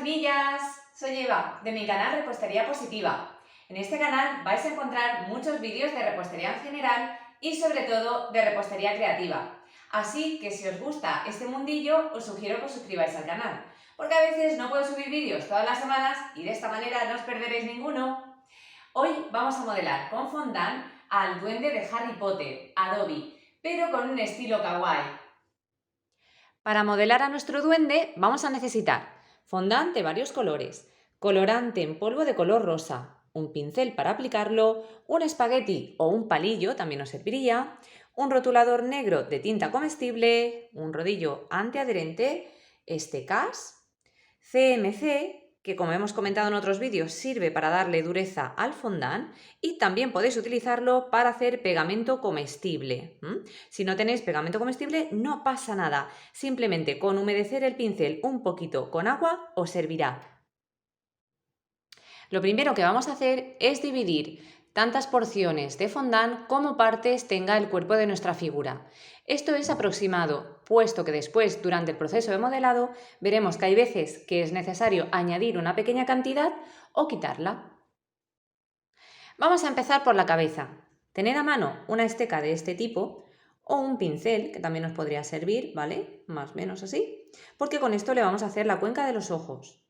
cocinillas, soy Eva, de mi canal Repostería Positiva. En este canal vais a encontrar muchos vídeos de repostería en general y sobre todo de repostería creativa. Así que si os gusta este mundillo, os sugiero que os suscribáis al canal, porque a veces no puedo subir vídeos todas las semanas y de esta manera no os perderéis ninguno. Hoy vamos a modelar con fondant al duende de Harry Potter, a Dobby, pero con un estilo kawaii. Para modelar a nuestro duende vamos a necesitar fondant de varios colores, colorante en polvo de color rosa, un pincel para aplicarlo, un espagueti o un palillo también nos serviría, un rotulador negro de tinta comestible, un rodillo antiadherente, Stecas, CMC, que como hemos comentado en otros vídeos sirve para darle dureza al fondant y también podéis utilizarlo para hacer pegamento comestible. Si no tenéis pegamento comestible no pasa nada, simplemente con humedecer el pincel un poquito con agua os servirá. Lo primero que vamos a hacer es dividir tantas porciones de fondant como partes tenga el cuerpo de nuestra figura. Esto es aproximado, puesto que después, durante el proceso de modelado, veremos que hay veces que es necesario añadir una pequeña cantidad o quitarla. Vamos a empezar por la cabeza. Tened a mano una esteca de este tipo o un pincel, que también nos podría servir, ¿vale? Más o menos así, porque con esto le vamos a hacer la cuenca de los ojos.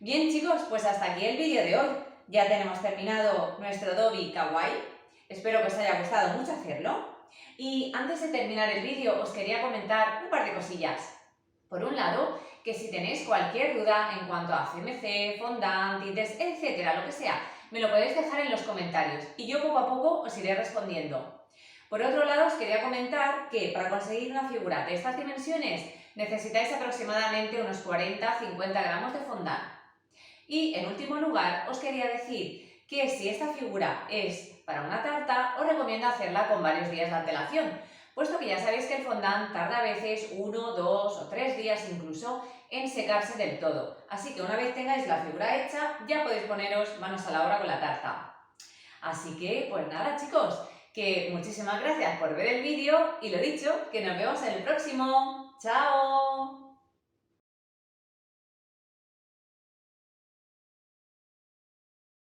Bien chicos, pues hasta aquí el vídeo de hoy. Ya tenemos terminado nuestro Dobby Kawaii. Espero que os haya gustado mucho hacerlo. Y antes de terminar el vídeo os quería comentar un par de cosillas. Por un lado, que si tenéis cualquier duda en cuanto a CMC, fondant, tintes, etcétera, lo que sea, me lo podéis dejar en los comentarios y yo poco a poco os iré respondiendo. Por otro lado, os quería comentar que para conseguir una figura de estas dimensiones necesitáis aproximadamente unos 40-50 gramos de fondant. Y en último lugar, os quería decir que si esta figura es para una tarta, os recomiendo hacerla con varios días de antelación, puesto que ya sabéis que el fondant tarda a veces 1, 2 o 3 días incluso en secarse del todo. Así que una vez tengáis la figura hecha, ya podéis poneros manos a la obra con la tarta. Así que, pues nada chicos, que muchísimas gracias por ver el vídeo y lo dicho, que nos vemos en el próximo. ¡Chao!